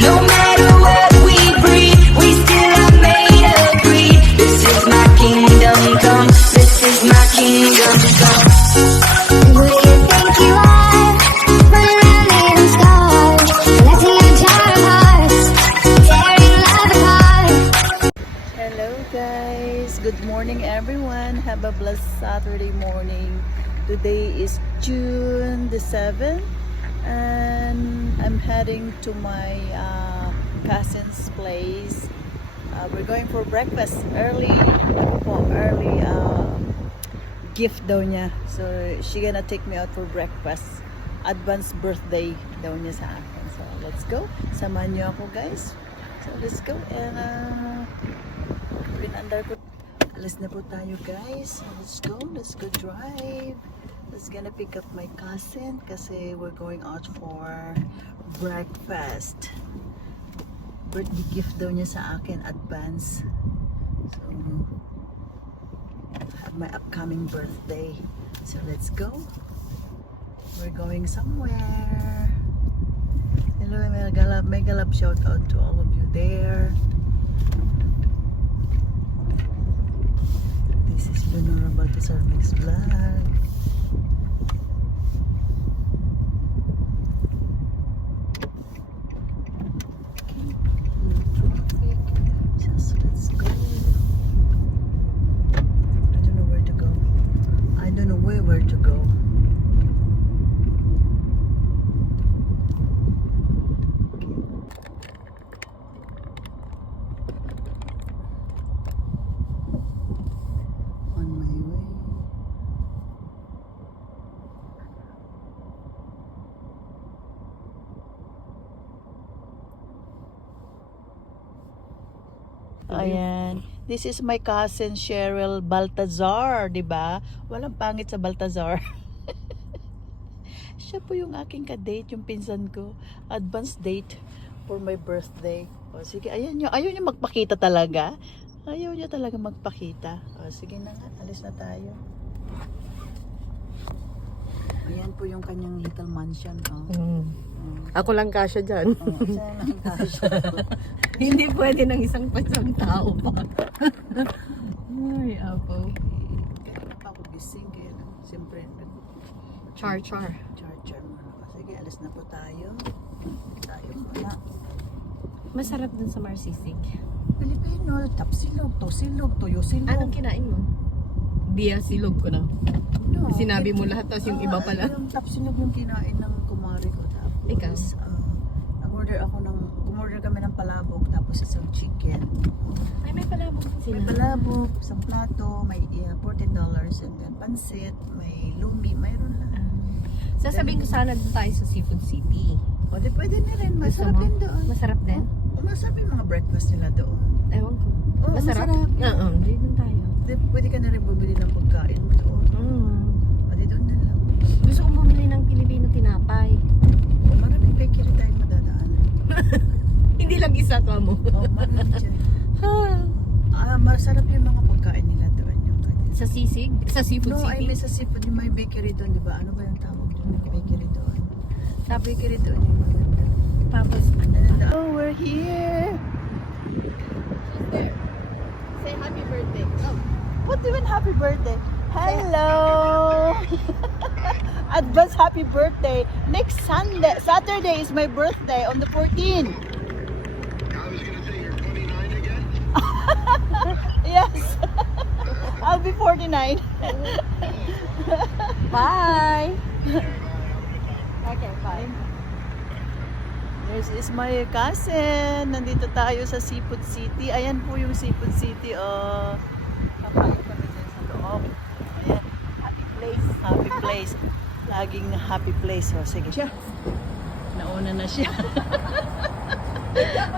No matter what we breathe, we still are made of greed. This is my kingdom come. This is my kingdom come. Who do you think you are? Running around leaving scars, collecting our jar of hearts, tearing love apart. Hello guys, good morning everyone. Have a blessed Saturday morning. Today is June the 7th and I'm heading to my cousin's place. We're going for breakfast early gift daw niya. So she gonna take me out for breakfast. Advance birthday daw niya sa akin. So let's go. Samahan niyo ako guys. So let's go and pinandar ko. Alis na po tayo guys. Let's go drive. Let's gonna pick up my cousin kasi we're going out for breakfast. Birthday gift daw niya sa akin, advance. So my upcoming birthday. So let's go. We're going somewhere. Hello, may galap shout out to all of you there. This is Lenora Baltasar Mix Vlog. Just let's go. I don't know where to go. I don't know where to go. On my way. Ayan. This is my cousin Cheryl Baltazar, 'di ba? Walang pangit sa Baltazar. Siya po yung aking ka-date, yung pinsan ko. Advance date for my birthday. O sige, ayaw niyo magpakita talaga. Ayaw niya talaga magpakita. O sige na nga, alis na tayo. Ayan po yung kanyang little mansion. Oh. Ako lang kasya dyan. Oh, siya lang kasya. Hindi pwede ng isang tao pa. Ay, apo. Kaya na pa ako gising. Kaya lang, siyempre, Char. charger muna. Sige, alis na po tayo. Tayo muna. Masarap dun sa Marsisig. Pilipino, tapsilog, tosilog, tuyo silog. Anong kinain mo? Biya silog ko na. No, Sinabi mo lahat, tapos yung iba pala. Yung tapsilog yung kinain ng kumari ko. Tapos, kumorder kami ng palabok, tapos isang chicken. Ay, may palabok sila. May palabok, isang plato, may $14, and then pansit, may lumi, mayroon lang. Sasabihin ko sana dun tayo sa Seafood City. O, di pwede na rin, Gusto masarap mo? din doon. Masarap din? Masarap yung mga breakfast nila doon. Ewan ko. Oo, Masarap? masarap. Oo, hindi dun tayo. Pwede ka na rin bumili ng pagkain mo doon. O, di doon na lang. Gusto kong bumili ng Pilipino tinapay. O, maraming bakery tayong madadaanan. Hindi lang isa ka mo. O, maraming dyan. Masarap yung mga pagkain nila doon. Yung kanila. Sa Sisig? Sa Seafood No, I City? mean sa seafood, yung may bakery doon, di ba? Ano ba yung tawag doon? May bakery doon. Sa Tapos, bakery doon yung maganda. tapos ano? Oh, we're here! Say happy birthday. Oh. What do you mean happy birthday? Hello! Advance happy birthday! Next Saturday is my birthday on the 14th. I was going to say you're 29 again? Yes! I'll be 49. Bye! Okay, bye. This is my cousin. Nandito tayo sa Seafood City. Ayan po yung Seafood City. Oh, kakain kami dyan sa loob. Ayan. Happy place. Happy place. Laging happy place. Oh, sige siya. Nauna na siya.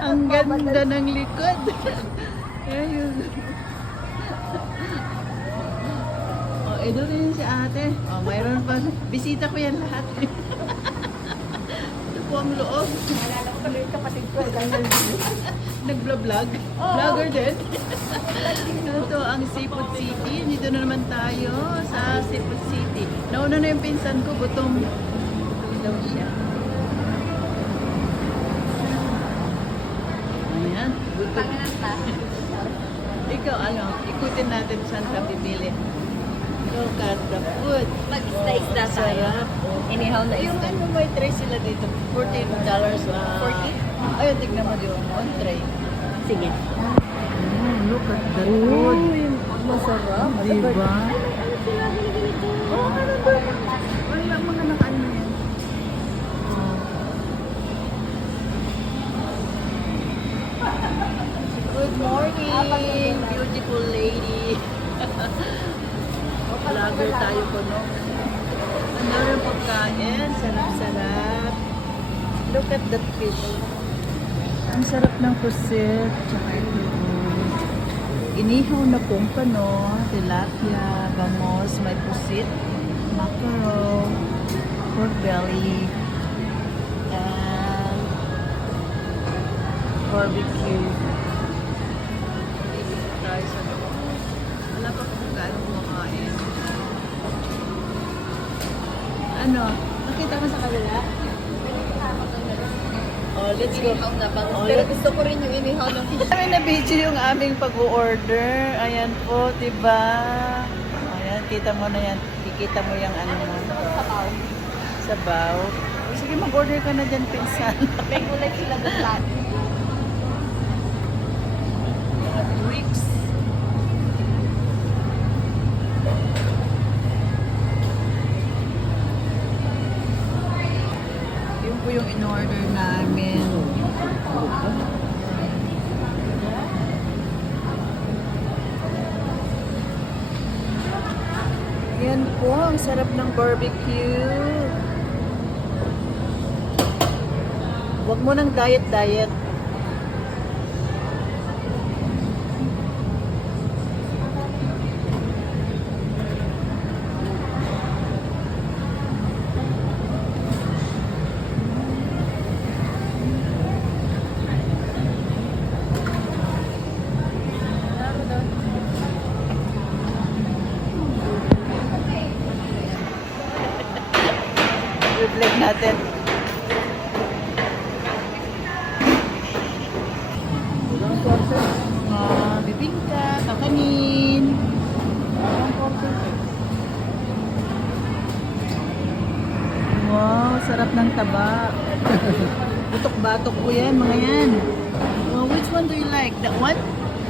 Ang ganda ng likod. Ayun. Oh, ito rin si ate. Oh, mayroon pa. Bisita ko yan lahat. Ito po ang loob. Naalala ko tuloy yung kapatid ko. Nag-vlog? Vlogger din? Ito ang Seafood City. Dito na naman tayo sa Seafood City. Nauna na yung pinsan ko, gutom. Gutom daw siya. Ikaw, ano, ikutin natin saan ka bibili. Look at the food. Mag-isda-isda tayo. Sarap. Anyhow na Yung isda. ano, may tray sila dito. $14. 40? Ayun, tignan mo yun. On tray. Sige. Look at the food. Masarap. Diba? Ano sila ganito? Oh, ano ba? Wala mga nakaano yan. Good morning, beautiful lady. Vlogger tayo ko, no? Ano rin pagkain? Sarap-sarap. Look at that fish. Ang sarap ng pusit. Tsaka ito. Inihaw na pompano, tilapia, gamos, may pusit, mackerel, pork belly, and barbecue. Dito tayo sa loob. Wala pa kung gaano kumakain. Ano? Nakita mo sa kabila? Oh, let's go. Oh, Pero gusto ko rin yung inihaw ng fish. Kami na video yung aming pag-order. Ayan po, diba? Ayan, kita mo na yan. Kikita mo yung ano mo. Sabaw. Sige, mag-order ka na dyan, pinsan. May gulay sila doon lahat. Mga Twix. Yun po yung in-order namin. Yan po, ang sarap ng barbecue. Huwag mo nang diet-diet. I-vlog natin. Bibingka, kakanin. Wow, sarap ng taba. Butok-batok po yan, mga yan. Which one do you like? That one?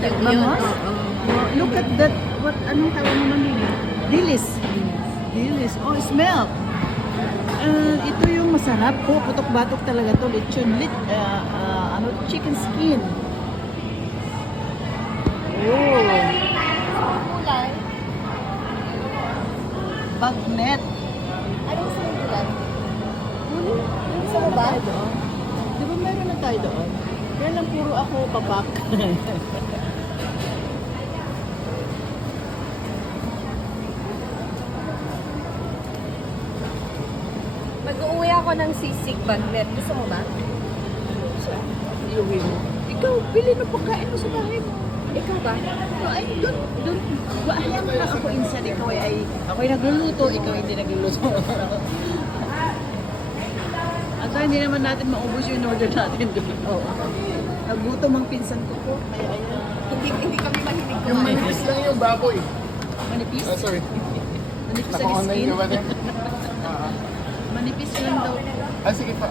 That bangos? Wow, look at that. What, anong tawag mo namin? Dilis. Dilis. Oh, smell. Ito yung masarap po. Putok-batok talaga to. Lechon. Ano, chicken skin. Oh. Gulay? Bagnet. Anong sa gulay? Gusto mo ba? Di ba meron na tayo doon? Kaya lang puro ako papak. Mag-uwi ako ng sisig bagnet. Gusto mo ba? Iuwi mo. Ikaw, bili ng pagkain mo sa bahay mo. Ikaw ba? Ay, doon. Hayaan mo lang ako insan. Ikaw ay ako'y nagluluto. Ikaw hindi nagluluto. At hindi naman natin maubos yung order natin doon. Oo. Nagutom ang pinsan ko po. Kaya ayan. Hindi kami mahilig Yung manipis lang yung baboy. Manipis. Sorry. Manipis ang Naka-online skin. ka ba din? Manipis lang daw. Sige pa.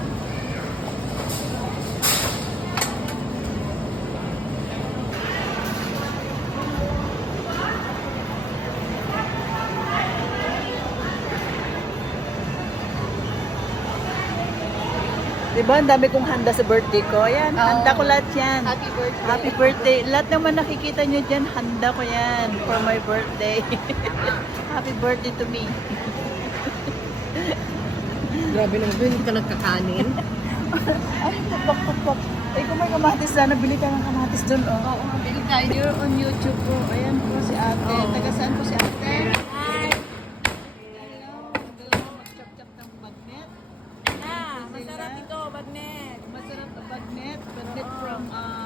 Diba, ang dami kong handa sa birthday ko. Ayan, handa ko lahat yan. Happy birthday. Happy birthday. Lahat naman nakikita nyo dyan, handa ko yan for my birthday. Happy birthday to me. Grabe naman, hindi ka nagkakanin. Ay, pupok. Ay, kung may kamatis sana, bili ka ng kamatis dun, oh. Oo, bili tayo. You're on YouTube po. Ayan po si ate. Taga saan po si ate? Hi! Hello. Dalawa mag-chop-chop ng bagnet. Masarap ito, bagnet. Masarap na bagnet. Bagnet from,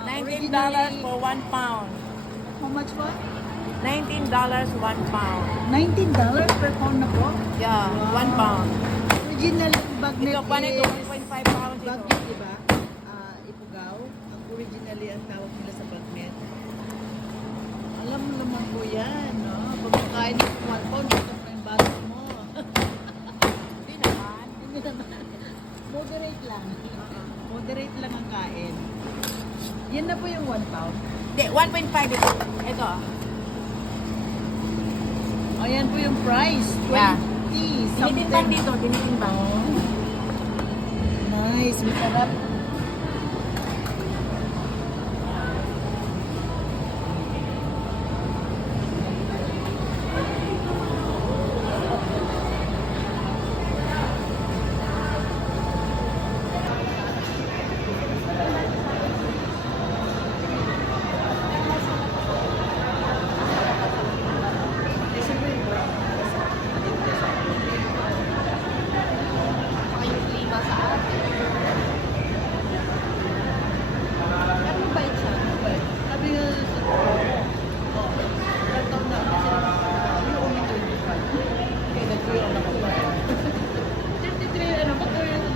$19 for 1 pound. How much po? $19 1 pound. $19 per pound na po? Yeah, Wow. 1 pound. Original bagnet Ito pa nito, 1.5 pounds ito. Bagnet, di ba? Ipugaw. Ang original Bali, ang tawag nila sa bagnet. Alam mo naman po yan, no? Pag makain ng 1 pound, ito pa yung baso mo. Hindi naman. Hindi naman. Moderate lang. Moderate lang ang kain. Yan na po yung 1 pound. Hindi, 1.5 ito. Ito. Ayan po yung price. 20 Yeah. something. Tinitimbang dito, tinitimbang. Nice. Masarap. Sabi nga, nagtaon na kasi hindi ako may 25. Okay, nag-3 on ako. 33, ano ba ito yung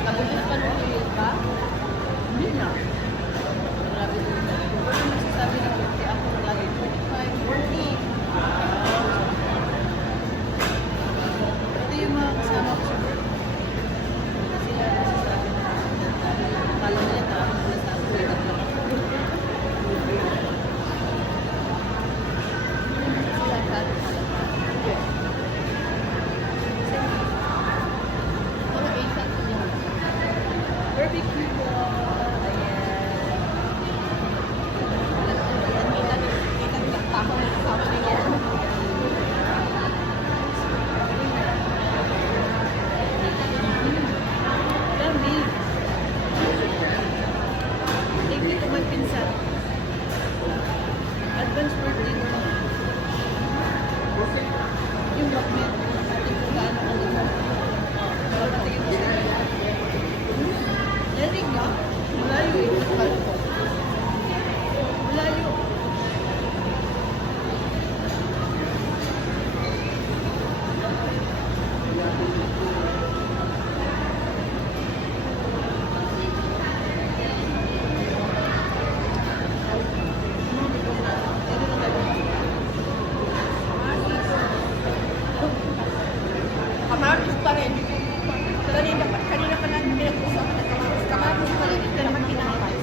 nagulis pa nung yun ba? Hindi na. Grabe ko na. Pero nagsasabi na 50 ako lagi. 45, 40. Ito yung mga kasama ko sa work. Sila nagsasabi na. Kala nila tapos nila sa ako. Barbecue po. Lamig. Thank you to my pinsan. Advance birthday mo. Yung bakmet. Natin kung gaano ka nito. Para patigin mo siya. Yanig na. Malayo eh. Malayo. Kamatis pa rin. Kanina pa natin pinag-usapan na kamatis. Kamatis pa rin. Hindi naman kinakay.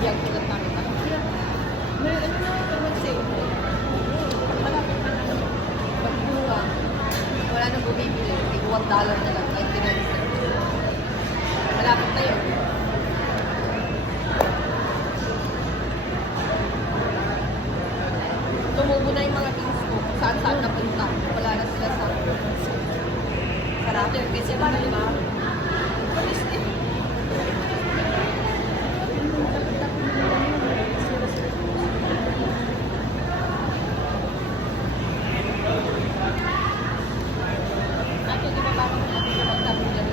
Yan, tulad namin. May ano na ito mag-save. Malapit na naman. Pagbuha. Wala nang bumibili. May $1 na lang. 99 cents. Malapit na yun. Tumubo na yung mga beans ko. Kung saan-saan napunta. Wala na sila sa karate. Kasi ba diba? Palis din. Ate, di ba parang natin sa magtabong dyan?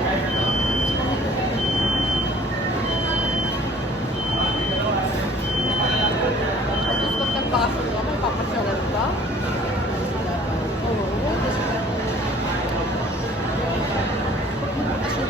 At least pag nagbaso ka, may papasyalan ka. Oo. Kasi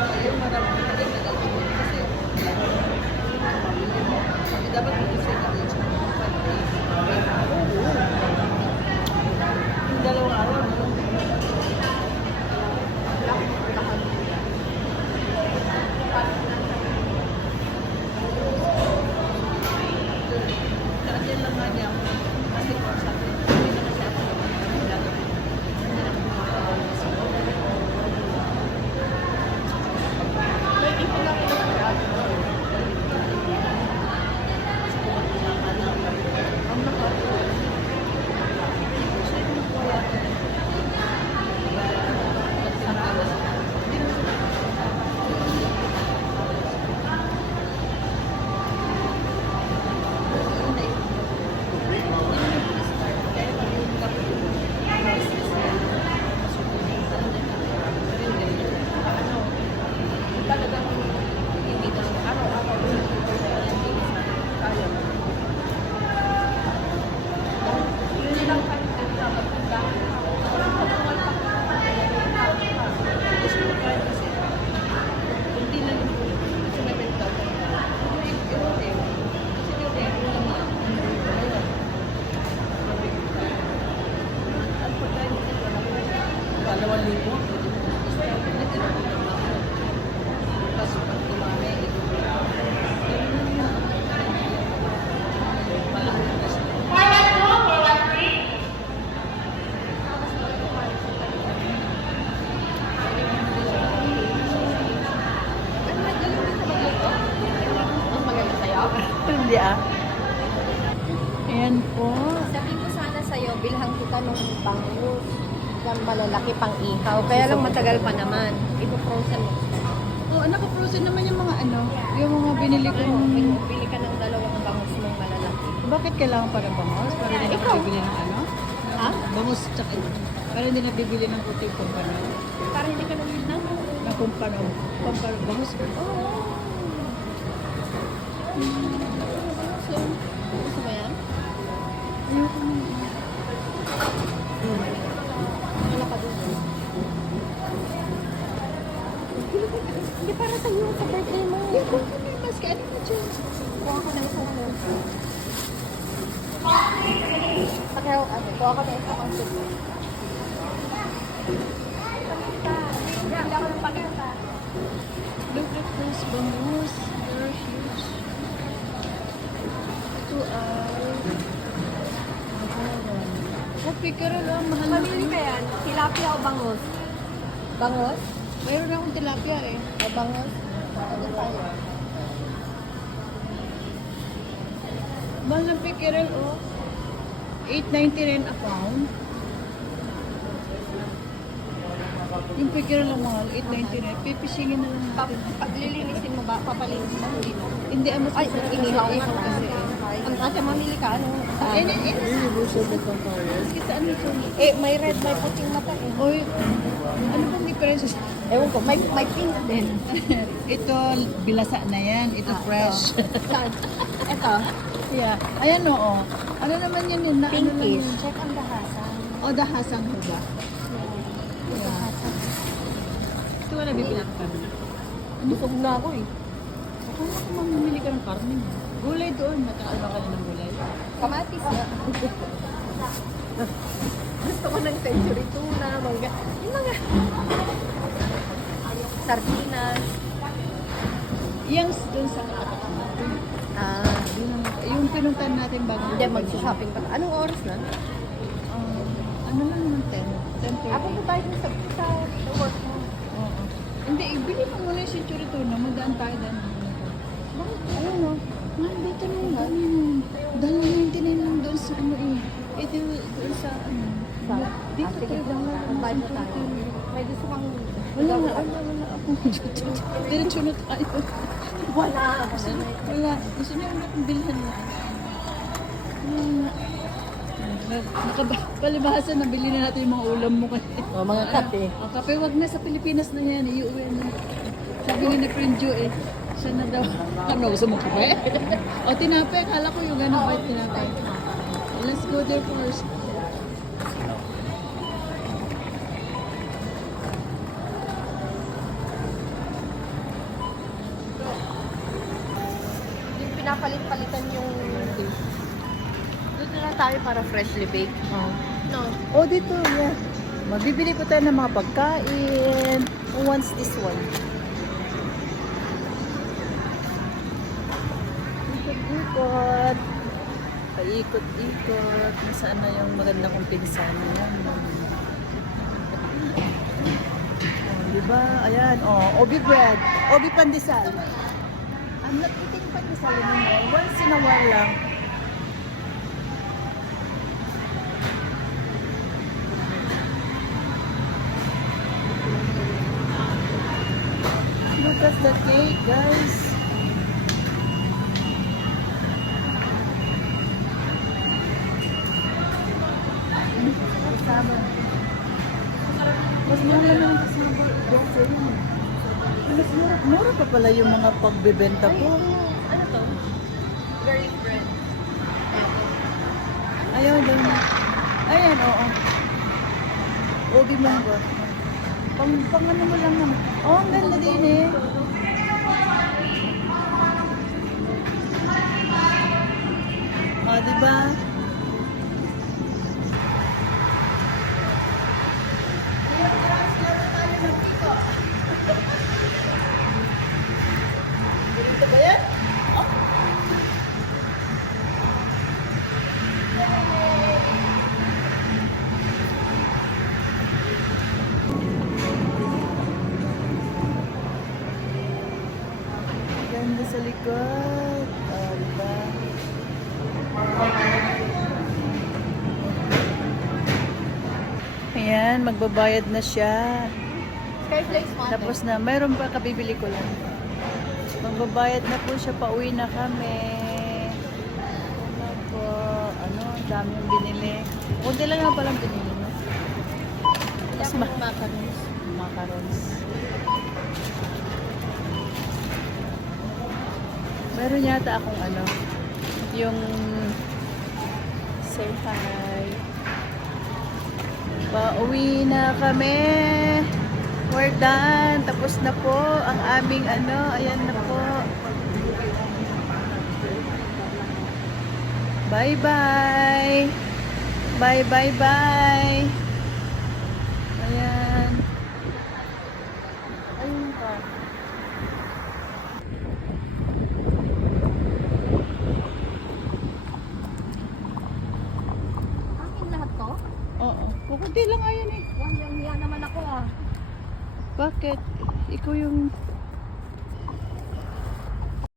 Kaso pag tumami, ito. Mas maganda sa'yo? Hindi ah. Ayan po. Sabihin ko sana sa'yo, bilhan kita nung bangus. Yan malalaki pang ihaw. Kaya lang matagal pa naman. Ipo-frozen mo. Oh, naka-frozen naman yung mga ano, yung mga binili ko. Bili ka ng dalawang bangus mong malalaki. Bakit kailangan pa ng bangos? Para hindi Ikaw. na bibili ng ano? Ha? Bangos tsaka para hindi na bibili ng puting kumpano. Para hindi ka nang yun Na kumpano. Kumpano. Bangos. Gusto mo yan? Ayoko na. Wala ka dun. Hindi para sa'yo sa birthday mo. Mas kaano na dyan? Kuha ko na isang ano. Pakihaw, kuha ko na isang ang soup. Hindi ako ng pagkata. Look at those bangos. They're huge. Ito ay... Oh, pickerel ah. Mahal na. Pamili ka yan? Tilapia o bangus? Bangus? Mayroon akong tilapia eh. O bangus? Ano tayo? Mahal ng pickerel oh. 8.90 rin a pound. Yung pickerel ang mahal, 8.90 rin. Pipisingin na lang natin. Paglilinisin mo ba? Papalinisin mo? Hindi na. Hindi, mas Ay, masarap inihaw kasi nga kasi. Ang ate, mamili ka. Anong Eh, Maski saan ito? may red, may puting mata eh. Oy, ano bang difference? Ewan ko, may pink din. Ito, bilasa na yan. Ito, fresh. Saan? Ito, Yeah. Ayan oo. Ano naman yun yun? Na, ano lang pinkish. yun? Check ang dahasan. O, dahasang ho ba? Yeah. Ito wala bibilang ka na. Busog na ako eh. Kung ako mamimili ka ng karne mo. Gulay doon. Mataal ba ka na ng gulay? Kamatis na. Gusto ko ng century tuna, mangga. Yung mga sardinas. Yung doon sa katapat natin. Yung pinuntan natin bago. Hindi, mag-shopping pa. Anong oras na? Ano lang naman 10. 10:30. Ako po tayo sa work mo. Oo. Hindi, ibili mo muna yung century tuna. Magdaan tayo daan. Bakit? Ayun o. Mahal dito na yung dami nun. Dahil 99 lang doon sa ano eh. Ito doon sa ano. Dito tayo dahil. Ang bayo tayo. May gusto kang... Wala ako. Diretso na tayo. Wala. Wala. Gusto niyo ulit ang bilhan na. Palibhasa, nabili na natin yung mga ulam mo kasi. Mga kape. Ang kape, wag na sa Pilipinas na yan. Iuwi na. Sabi nga ni Friend Joe eh. Siya na daw. Ano, gusto mo kape? O, tinapay. Kala ko yung gano'n white tinapay. Let's go there first. Yung pinapalit-palitan yung dish. Doon na lang tayo para freshly baked. No. Oh, dito, yeah. Mabibili ko tayo ng mga pagkain. Who wants this one? Ikot-ikot. Paikot-ikot. Nasaan na yung maganda kong pinsan? Ayan. Oh, diba? Ayan. Oh, obi bread. Obi pandesal. I'm not eating pandesal anymore. Once in a while lang. Look at the cake, guys. Kasama. Mas mura naman kasama. Mas mura pa pala yung mga pagbebenta ko. Ano to? Garlic bread. Ayaw daw na. Ayan, oo. Obi mango. Pang ano mo lang naman. Oh, ang ganda din eh. Oh, diba? ganda sa likod. Oh, diba? Ayan, magbabayad na siya. Skyflex mo. Tapos na, mayroon pa, kabibili ko lang. Magbabayad na po siya, pauwi na kami. Ano po, ano, ang dami yung binili. Kunti lang naman palang binili mo. Tapos macarons. macarons. Meron yata akong ano, yung say hi. Pauwi na kami. We're done. Tapos na po ang aming ano. Ayan na po. Bye-bye. Bye-bye-bye. Ayan. Ayun pa. Akin lahat to? Oo. Kukunti lang ayan eh. Wah, yung naman ako ah. Bakit? Ikaw yung